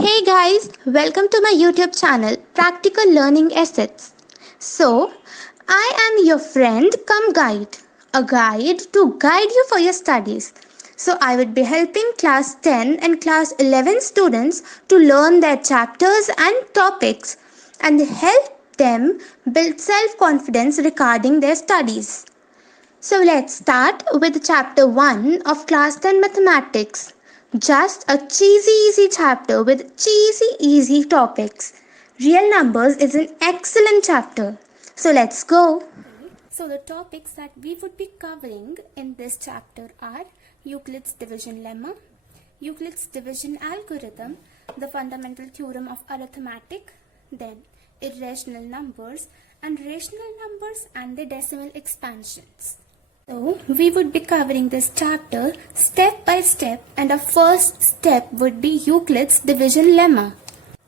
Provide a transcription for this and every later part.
Hey guys, welcome to my YouTube channel Practical Learning Assets. So, I am your friend come guide, a guide to guide you for your studies. So, I would be helping class 10 and class 11 students to learn their chapters and topics and help them build self confidence regarding their studies. So let's start with chapter 1 of class 10 mathematics. Just a cheesy-easy chapter with cheesy-easy topics. Real numbers is an excellent chapter. So let's go. So the topics that we would be covering in this chapter are Euclid's division lemma, Euclid's division algorithm, the fundamental theorem of arithmetic, then irrational numbers and rational numbers and the decimal expansions. So we would be covering this chapter step by step, and our first step would be Euclid's division lemma.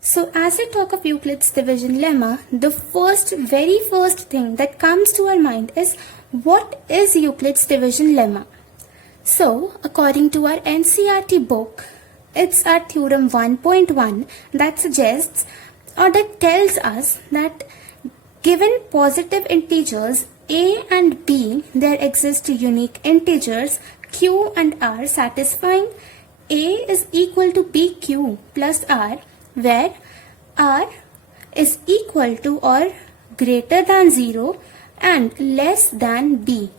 So as I talk of Euclid's division lemma, the very first thing that comes to our mind is, what is Euclid's division lemma? So according to our NCERT book, it's our theorem 1.1 that suggests or that tells us that given positive integers a and b, there exist unique integers q and r satisfying a is equal to bq plus r, where r is equal to or greater than 0 and less than b.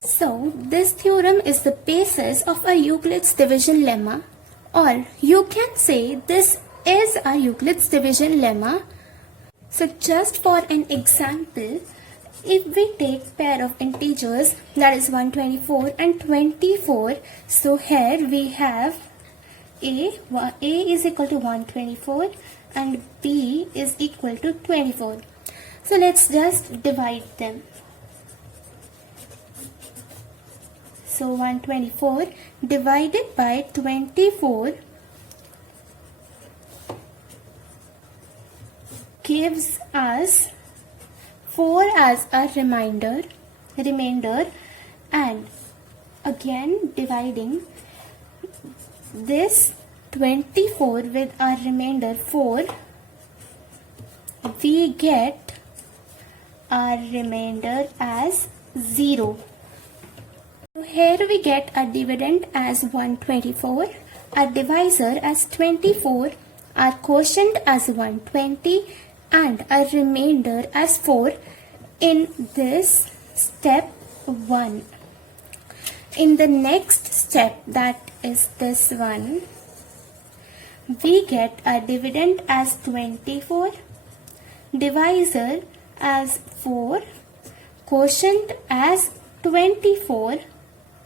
So this theorem is the basis of our Euclid's division lemma, or you can say this is our Euclid's division lemma. So just for an example, if we take pair of integers, that is 124 and 24, so here we have a is equal to 124 and b is equal to 24. So let's just divide them. So 124 divided by 24 gives us 4 as a remainder, and again dividing this 24 with our remainder 4, we get our remainder as 0. So here we get a dividend as 124, a divisor as 24, our quotient as 120 and a remainder as 4 in this step 1. In the next step, that is this one, we get a dividend as 24, divisor as 4, quotient as 24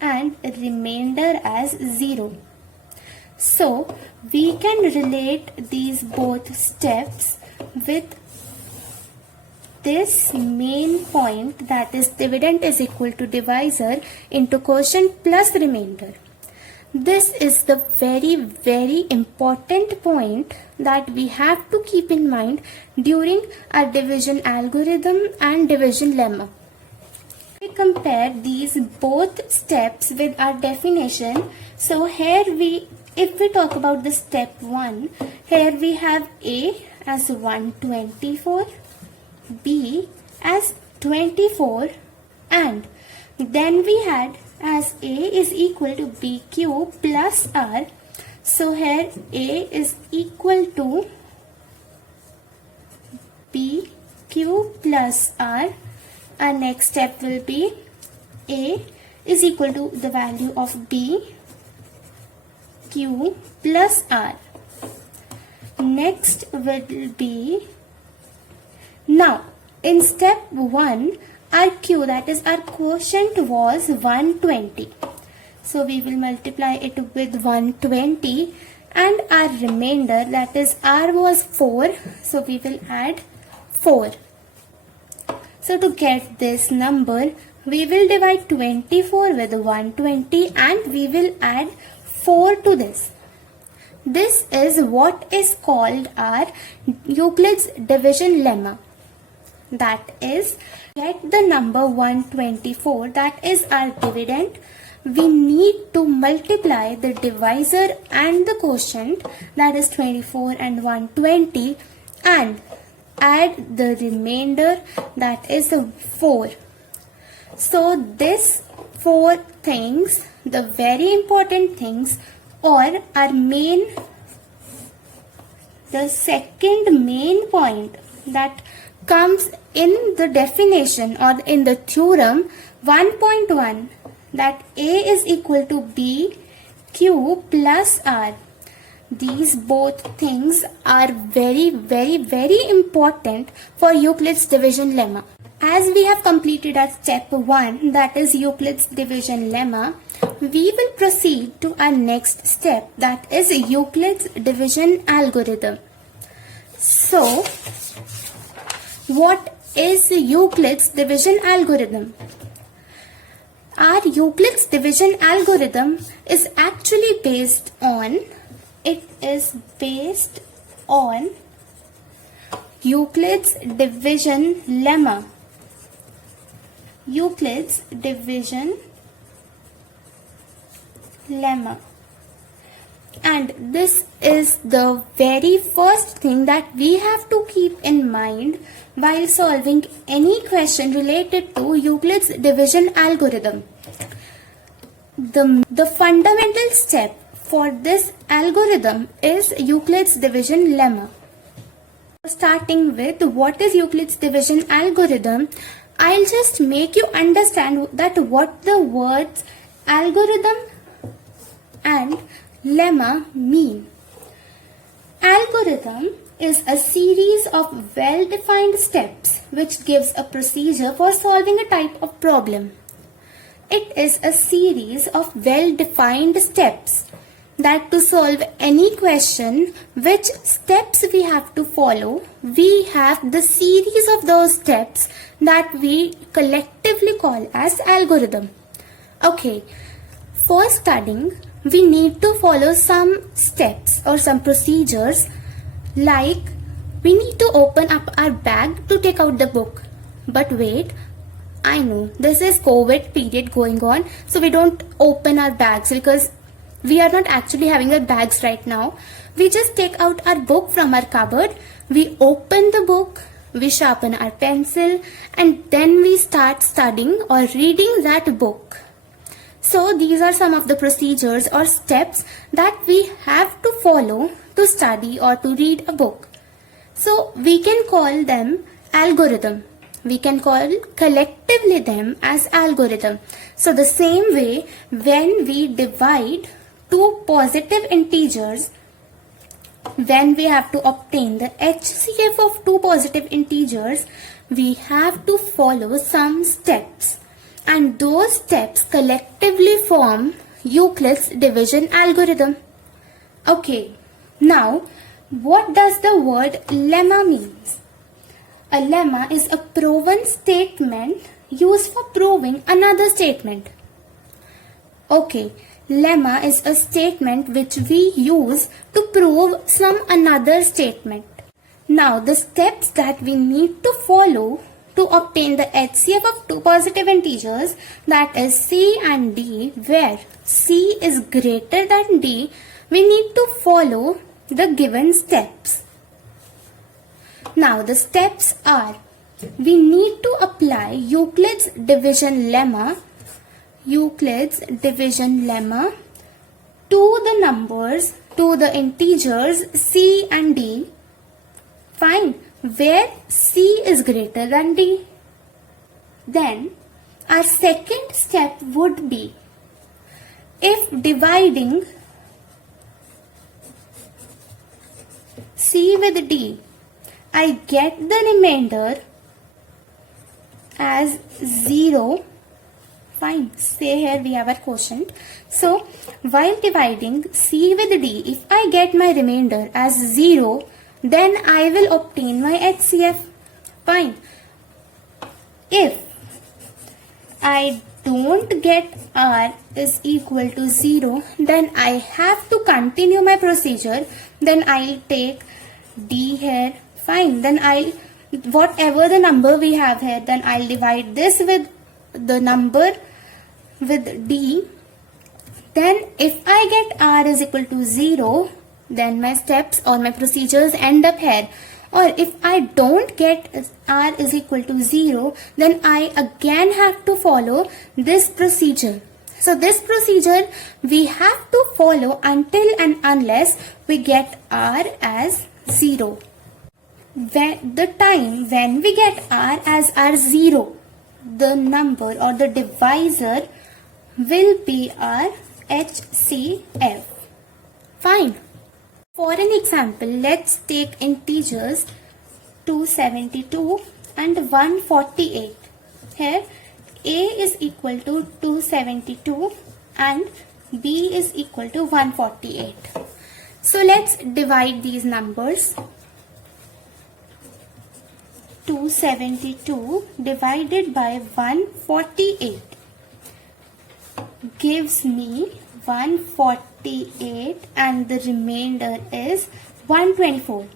and remainder as 0. So we can relate these both steps with this main point, that is dividend is equal to divisor into quotient plus remainder. This is the very important point that we have to keep in mind during our division algorithm and division lemma. We compare these both steps with our definition. So here if we talk about the step 1, here we have a as 124, b as 24, and then we had as a is equal to bq plus r. So here a is equal to bq plus r. Our next step will be a is equal to the value of b q plus r. Next will be, now in step 1, our q, that is our quotient, was 120. So we will multiply it with 120, and our remainder, that is r, was 4. So we will add 4. So to get this number, we will divide 24 with 120 and we will add 4 to this. This is what is called our Euclid's division lemma. That is, get the number 124, that is our dividend, we need to multiply the divisor and the quotient, that is 24 and 120, and add the remainder, that is 4. So this 4 things, the very important things, or our the second main point that comes in the definition or in the theorem 1.1, that A is equal to B Q plus R. These both things are very important for Euclid's division lemma. As we have completed our step 1, that is Euclid's division lemma, we will proceed to our next step, that is Euclid's division algorithm. So, what is Euclid's division algorithm? Our Euclid's division algorithm is actually based on Euclid's division lemma. Euclid's division lemma. And this is the very first thing that we have to keep in mind while solving any question related to Euclid's division algorithm. The fundamental step for this algorithm is Euclid's division lemma. Starting with what is Euclid's division algorithm, I'll just make you understand that what the words algorithm and lemma mean. Algorithm is a series of well-defined steps which gives a procedure for solving a type of problem. It is a series of well-defined steps that to solve any question, which steps we have to follow, we have the series of those steps that we collectively call as algorithm. Okay, for studying, we need to follow some steps or some procedures, like we need to open up our bag to take out the book. But wait, I know this is COVID period going on, so we don't open our bags because we are not actually having our bags right now. We just take out our book from our cupboard, we open the book, we sharpen our pencil, and then we start studying or reading that book. So these are some of the procedures or steps that we have to follow to study or to read a book. So we can call them algorithm. We can call collectively them as algorithm. So the same way, when we divide two positive integers, when we have to obtain the HCF of two positive integers, we have to follow some steps. And those steps collectively form Euclid's division algorithm. Okay, now what does the word lemma means? A lemma is a proven statement used for proving another statement. Okay, lemma is a statement which we use to prove some another statement. Now the steps that we need to follow to obtain the HCF of two positive integers, that is C and D, where C is greater than D, we need to follow the given steps. Now the steps are, we need to apply Euclid's division lemma to the numbers, to the integers C and D. Fine, where C is greater than D. Then our second step would be, if dividing C with D, I get the remainder as 0. Fine, say here we have our quotient. So while dividing C with D, if I get my remainder as 0, then I will obtain my HCF. Fine. If I don't get R is equal to 0, then I have to continue my procedure. Then I'll take D here. Fine. Then whatever the number we have here, then I'll divide this with the number with D. then if I get r is equal to 0, then my steps or my procedures end up here. Or if I don't get r is equal to 0, then I again have to follow this procedure. So this procedure we have to follow until and unless we get r as 0. The time when we get r as r0, the number or the divisor will be our HCF. Fine. For an example, let's take integers 272 and 148. Here a is equal to 272 and b is equal to 148. So let's divide these numbers. 272 divided by 148 gives me 148 and the remainder is 124.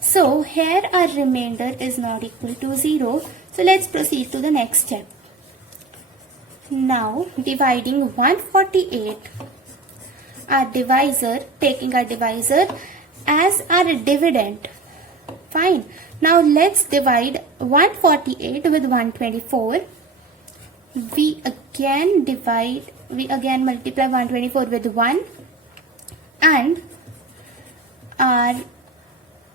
So here our remainder is not equal to 0. So let's proceed to the next step. Now dividing 148, taking our divisor as our dividend. Fine. Now let's divide 148 with 124. We again multiply 124 with 1 and our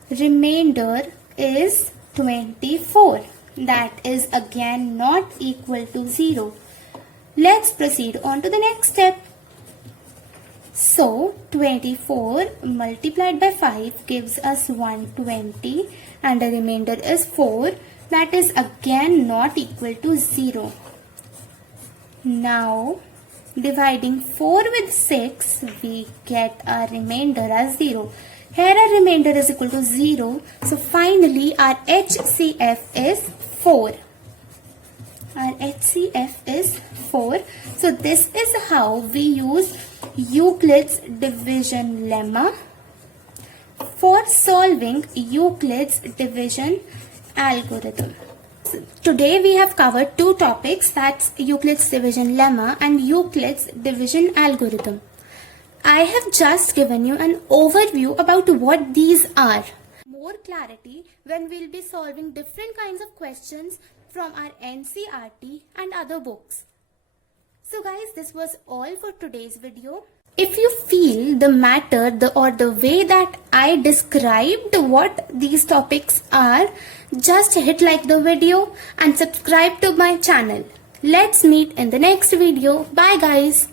remainder is 24. That is again not equal to 0. Let's proceed on to the next step. So 24 multiplied by 5 gives us 120 and the remainder is 4. That is again not equal to 0. Now dividing 4 with 6, we get our remainder as 0. Here our remainder is equal to 0. So finally our HCF is 4. Our HCF is 4. So this is how we use Euclid's division lemma for solving Euclid's division algorithm. Today we have covered two topics, that's Euclid's division lemma and Euclid's division algorithm. I have just given you an overview about what these are. More clarity when we'll be solving different kinds of questions from our NCERT and other books. So guys, this was all for today's video. If you feel the matter or the way that I described what these topics are, just hit like the video and subscribe to my channel. Let's meet in the next video. Bye guys.